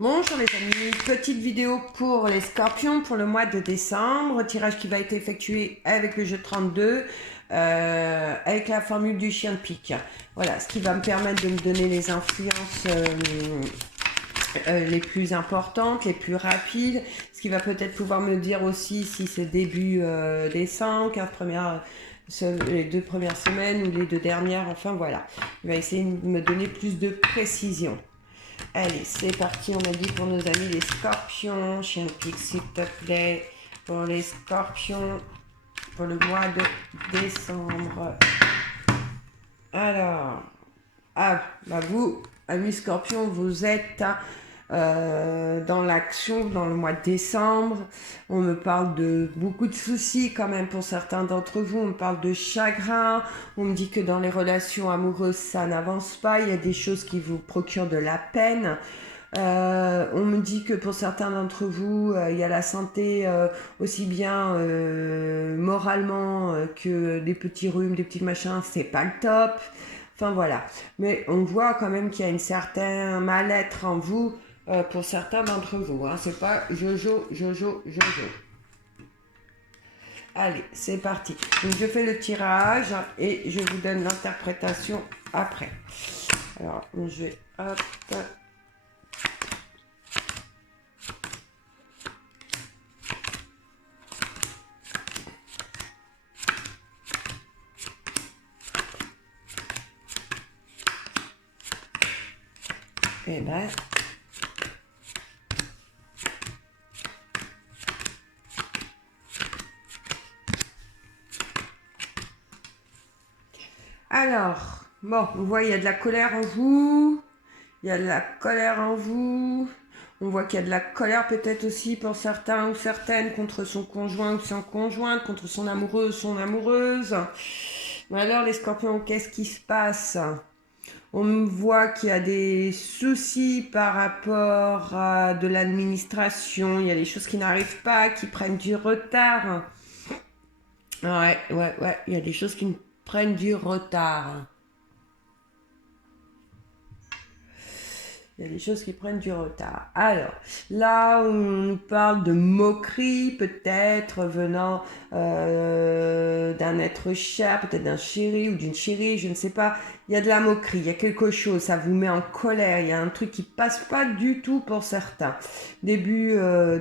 Bonjour les amis, petite vidéo pour les scorpions pour le mois de décembre, tirage qui va être effectué avec le jeu 32, avec la formule du chien de pique. Voilà, ce qui va me permettre de me donner les influences les plus importantes, les plus rapides, ce qui va peut-être pouvoir me dire aussi si c'est début décembre, 15 premières, les 2 premières semaines ou les 2 dernières, enfin voilà. Il va essayer de me donner plus de précision. Allez, c'est parti, on a dit pour nos amis les scorpions. Chien de pique, s'il te plaît. Pour les scorpions, pour le mois de décembre. Alors, vous, amis scorpions, vous êtes dans l'action dans le mois de décembre. On me parle de beaucoup de soucis quand même pour certains d'entre vous. On me parle de chagrin. On me dit que dans les relations amoureuses, ça n'avance pas. Il y a des choses qui vous procurent de la peine. On me dit que pour certains d'entre vous, il y a la santé aussi bien moralement que des petits rhumes, des petits machins, c'est pas le top. Enfin voilà. Mais on voit quand même qu'il y a une certaine mal-être en vous pour certains d'entre vous. Hein. C'est pas Jojo. Allez, c'est parti. Donc je fais le tirage et je vous donne l'interprétation après. Alors, je vais hop. Eh ben, alors, bon, on voit il y a de la colère en vous, il y a de la colère en vous, on voit qu'il y a de la colère peut-être aussi pour certains ou certaines contre son conjoint ou son conjointe, contre son amoureux ou son amoureuse. Mais alors les scorpions, qu'est-ce qui se passe? On voit qu'il y a des soucis par rapport à de l'administration, il y a des choses qui n'arrivent pas, qui prennent du retard. Ouais, il y a des choses qui prennent du retard. Il y a des choses qui prennent du retard. Alors, là, on parle de moquerie, peut-être venant d'un être cher, peut-être d'un chéri ou d'une chérie, je ne sais pas. Il y a de la moquerie, il y a quelque chose, ça vous met en colère, il y a un truc qui passe pas du tout pour certains. Début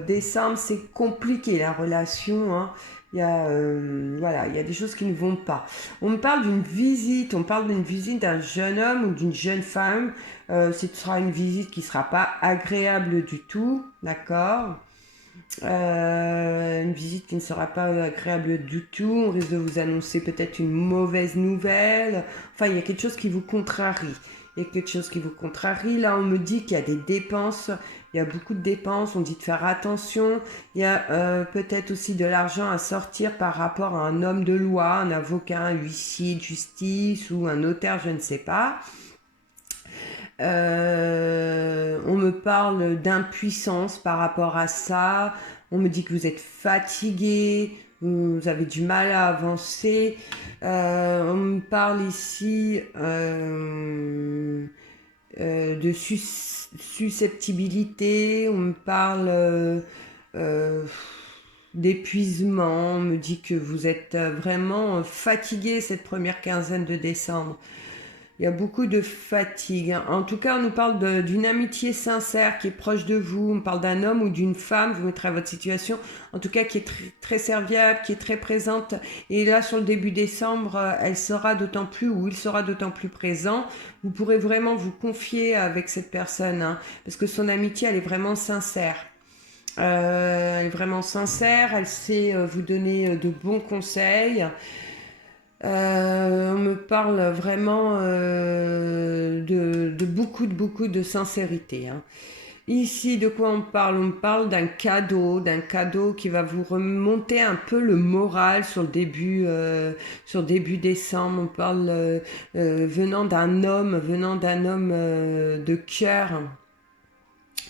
décembre, c'est compliqué la relation, hein. Il y a, voilà, il y a des choses qui ne vont pas. On me parle d'une visite, on parle d'une visite d'un jeune homme ou d'une jeune femme. Ce sera une visite qui ne sera pas agréable du tout, d'accord. Une visite qui ne sera pas agréable du tout. On risque de vous annoncer peut-être une mauvaise nouvelle. Enfin, il y a quelque chose qui vous contrarie. Il y a quelque chose qui vous contrarie. Là, on me dit qu'il y a des dépenses. Il y a beaucoup de dépenses. On dit de faire attention. Il y a peut-être aussi de l'argent à sortir par rapport à un homme de loi, un avocat, un huissier de justice ou un notaire, je ne sais pas. On me parle d'impuissance par rapport à ça. On me dit que vous êtes fatigué, vous avez du mal à avancer. On me parle ici de susceptibilité. On me parle d'épuisement. On me dit que vous êtes vraiment fatigué cette première quinzaine de décembre. Il y a beaucoup de fatigue. En tout cas, on nous parle d'une amitié sincère qui est proche de vous. On parle d'un homme ou d'une femme, vous mettrez à votre situation, en tout cas qui est très serviable, qui est très présente. Et là, sur le début décembre, elle sera d'autant plus, ou il sera d'autant plus présent. Vous pourrez vraiment vous confier avec cette personne, hein, parce que son amitié, elle est vraiment sincère. Elle est vraiment sincère, elle sait vous donner de bons conseils. On me parle vraiment de beaucoup de sincérité. Hein. Ici, de quoi on parle? On me parle d'un cadeau qui va vous remonter un peu le moral sur début décembre. On parle venant d'un homme de cœur.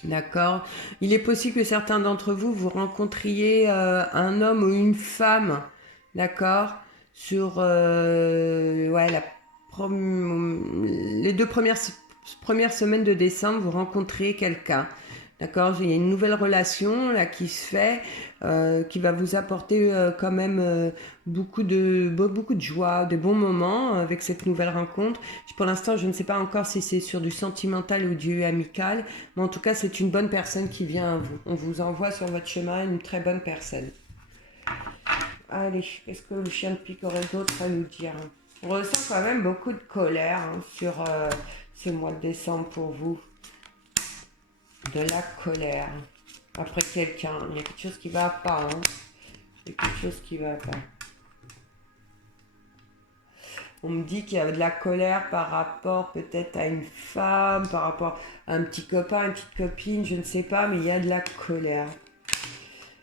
D'accord. Il est possible que certains d'entre vous vous rencontriez un homme ou une femme, d'accord, sur ouais, les deux premières semaines de décembre, vous rencontrez quelqu'un. D'accord, il y a une nouvelle relation là qui se fait, qui va vous apporter quand même beaucoup de joie, de bons moments avec cette nouvelle rencontre. Pour l'instant, je ne sais pas encore si c'est sur du sentimental ou du amical, mais en tout cas, c'est une bonne personne qui vient à vous. On vous envoie sur votre chemin une très bonne personne. Allez, qu'est-ce que le chien de pique aurait d'autre à nous dire? On ressent quand même beaucoup de colère sur ce mois de décembre pour vous. De la colère après quelqu'un. Il y a quelque chose qui va pas. Hein. Il y a quelque chose qui va pas. On me dit qu'il y a de la colère par rapport peut-être à une femme, par rapport à un petit copain, une petite copine, je ne sais pas, mais il y a de la colère.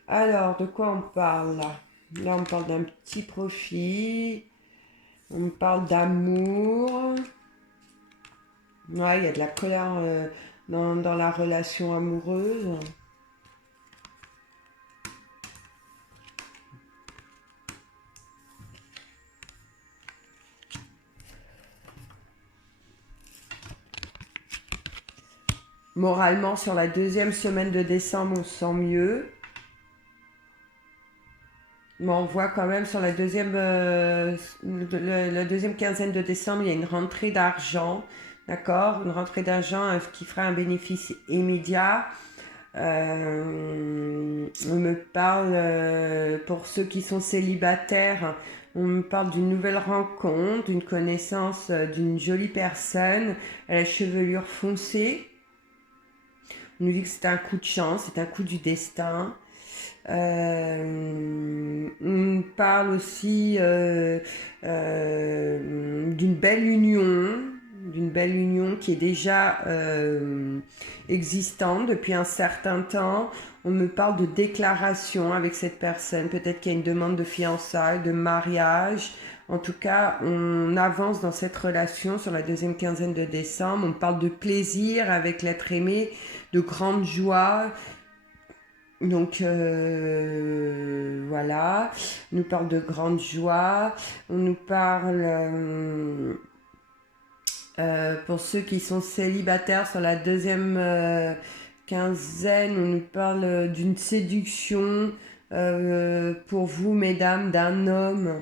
Alors, de quoi on parle là? Là, on parle d'un petit profit. On parle d'amour. Ouais, il y a de la colère dans la relation amoureuse. Moralement, sur la deuxième semaine de décembre, on se sent mieux. Mais on voit quand même sur la deuxième quinzaine de décembre, il y a une rentrée d'argent. D'accord? Une rentrée d'argent qui fera un bénéfice immédiat. On me parle, pour ceux qui sont célibataires, on me parle d'une nouvelle rencontre, d'une connaissance d'une jolie personne à la chevelure foncée. On nous dit que c'est un coup de chance, c'est un coup du destin. On parle aussi d'une belle union qui est déjà existante depuis un certain temps. On me parle de déclaration avec cette personne. Peut-être qu'il y a une demande de fiançailles, de mariage. En tout cas, on avance dans cette relation sur la deuxième quinzaine de décembre. On parle de plaisir avec l'être aimé, de grande joie. Donc voilà, on nous parle de grande joie, on nous parle, pour ceux qui sont célibataires sur la deuxième quinzaine, on nous parle d'une séduction pour vous mesdames, d'un homme,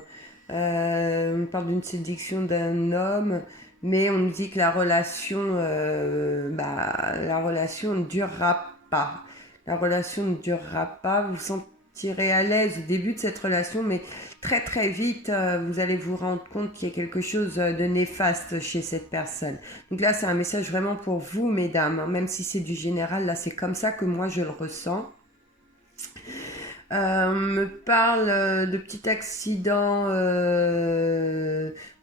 on nous parle d'une séduction d'un homme, mais on nous dit que la relation ne durera pas. La relation ne durera pas, vous vous sentirez à l'aise au début de cette relation, mais très très vite, vous allez vous rendre compte qu'il y a quelque chose de néfaste chez cette personne. Donc là, c'est un message vraiment pour vous, mesdames, même si c'est du général, là, c'est comme ça que moi, je le ressens. Me parle de petits accidents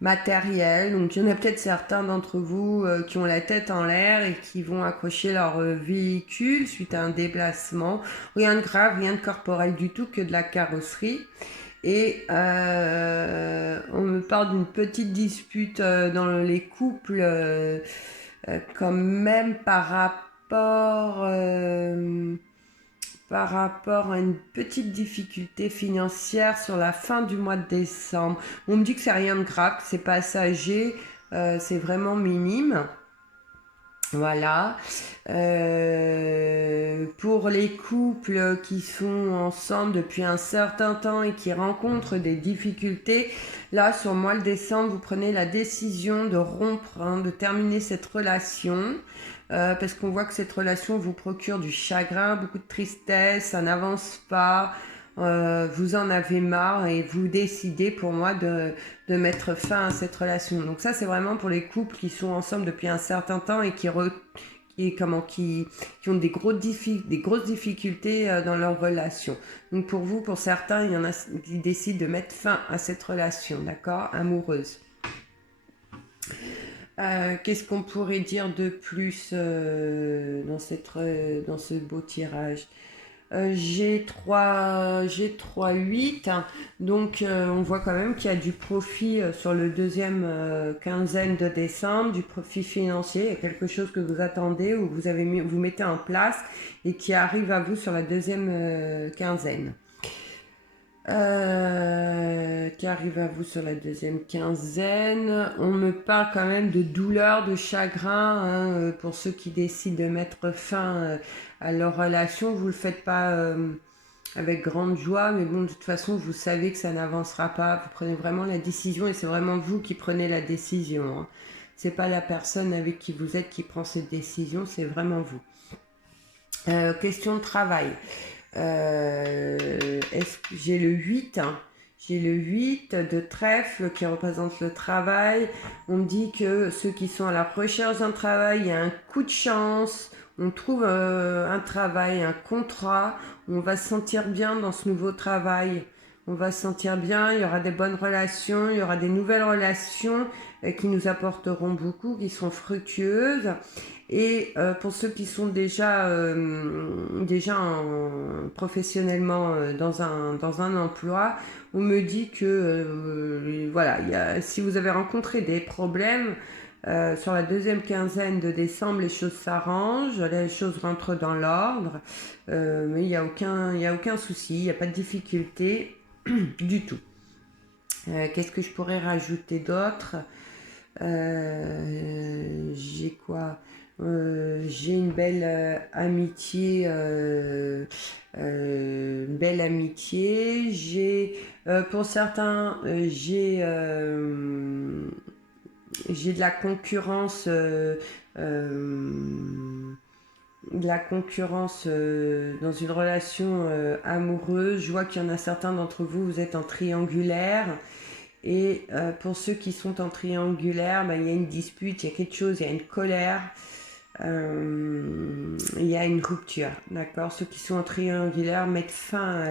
matériels. Donc il y en a peut-être certains d'entre vous qui ont la tête en l'air et qui vont accrocher leur véhicule suite à un déplacement. Rien de grave, rien de corporel du tout, que de la carrosserie. Et on me parle d'une petite dispute dans les couples, quand même par rapport à une petite difficulté financière sur la fin du mois de décembre. On me dit que c'est rien de grave, que c'est passager, c'est vraiment minime. Voilà. Pour les couples qui sont ensemble depuis un certain temps et qui rencontrent des difficultés, là, sur le mois de décembre, vous prenez la décision de rompre, de terminer cette relation. Parce qu'on voit que cette relation vous procure du chagrin, beaucoup de tristesse, ça n'avance pas, vous en avez marre et vous décidez pour moi de mettre fin à cette relation. Donc ça, c'est vraiment pour les couples qui sont ensemble depuis un certain temps et qui ont des grosses difficultés dans leur relation. Donc pour vous, pour certains, il y en a qui décident de mettre fin à cette relation, d'accord, amoureuse. Qu'est-ce qu'on pourrait dire de plus dans ce beau tirage? J'ai 8, donc on voit quand même qu'il y a du profit sur le deuxième quinzaine de décembre, du profit financier, il y a quelque chose que vous attendez ou vous mettez en place et qui arrive à vous sur la deuxième quinzaine. Qui arrive à vous sur la deuxième quinzaine. On me parle quand même de douleur, de chagrin, hein, pour ceux qui décident de mettre fin à leur relation. Vous le faites pas avec grande joie, mais bon, de toute façon, vous savez que ça n'avancera pas. Vous prenez vraiment la décision et c'est vraiment vous qui prenez la décision, hein. C'est pas la personne avec qui vous êtes qui prend cette décision, c'est vraiment vous. Question de travail. Est-ce que j'ai le 8, hein. J'ai le 8 de trèfle qui représente le travail. On me dit que ceux qui sont à la recherche d'un travail, il y a un coup de chance. On trouve un travail, un contrat. On va se sentir bien dans ce nouveau travail. On va se sentir bien, il y aura des bonnes relations, il y aura des nouvelles relations qui nous apporteront beaucoup, qui seront fructueuses. Et pour ceux qui sont déjà professionnellement dans un emploi, on me dit que voilà, si vous avez rencontré des problèmes, sur la deuxième quinzaine de décembre, les choses s'arrangent, les choses rentrent dans l'ordre, mais il y a aucun souci, il n'y a pas de difficulté du tout. Qu'est-ce que je pourrais rajouter d'autre? J'ai quoi? J'ai une belle amitié, J'ai, pour certains, j'ai de la concurrence, dans une relation amoureuse. Je vois qu'il y en a certains d'entre vous, vous êtes en triangulaire. Et pour ceux qui sont en triangulaire, il y a une dispute, il y a quelque chose, il y a une colère, il y a une rupture, d'accord? Ceux qui sont en triangulaire mettent fin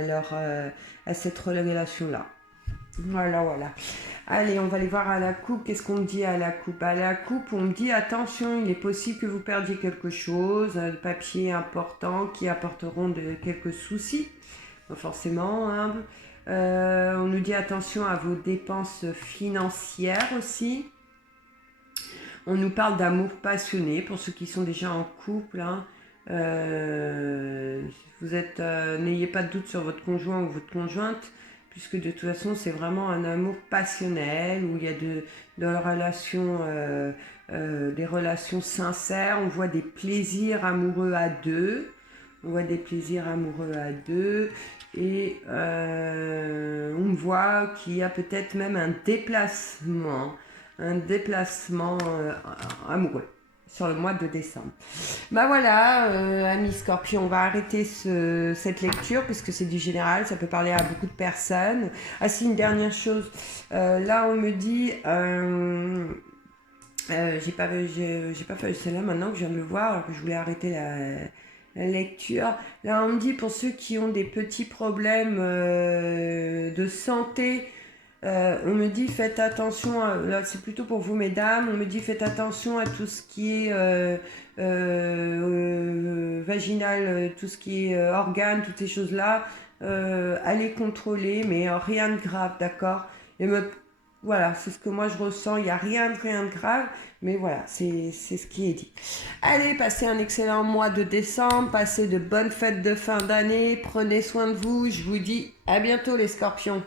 à cette relation-là. Voilà. Allez, on va aller voir à la coupe. Qu'est-ce qu'on me dit à la coupe? À la coupe, on me dit attention, il est possible que vous perdiez quelque chose, de papiers importants qui apporteront quelques soucis. Pas forcément, hein. On nous dit attention à vos dépenses financières aussi. On nous parle d'amour passionné pour ceux qui sont déjà en couple, hein. N'ayez pas de doute sur votre conjoint ou votre conjointe, puisque de toute façon c'est vraiment un amour passionnel où il y a des relations sincères. On voit des plaisirs amoureux à deux. Et on voit qu'il y a peut-être même un déplacement amoureux sur le mois de décembre. Voilà, amis Scorpion, on va arrêter cette lecture puisque c'est du général, ça peut parler à beaucoup de personnes. Ah si, une dernière chose, là on me dit, j'ai pas fait celle-là maintenant que je viens de le voir, alors que je voulais arrêter la lecture. Là, on me dit pour ceux qui ont des petits problèmes de santé, on me dit faites attention, là c'est plutôt pour vous mesdames, on me dit faites attention à tout ce qui est vaginal, tout ce qui est organes, toutes ces choses-là, allez contrôler, mais rien de grave, d'accord? Voilà, c'est ce que moi je ressens, il n'y a rien de grave, mais voilà, c'est ce qui est dit. Allez, passez un excellent mois de décembre, passez de bonnes fêtes de fin d'année, prenez soin de vous, je vous dis à bientôt les Scorpions.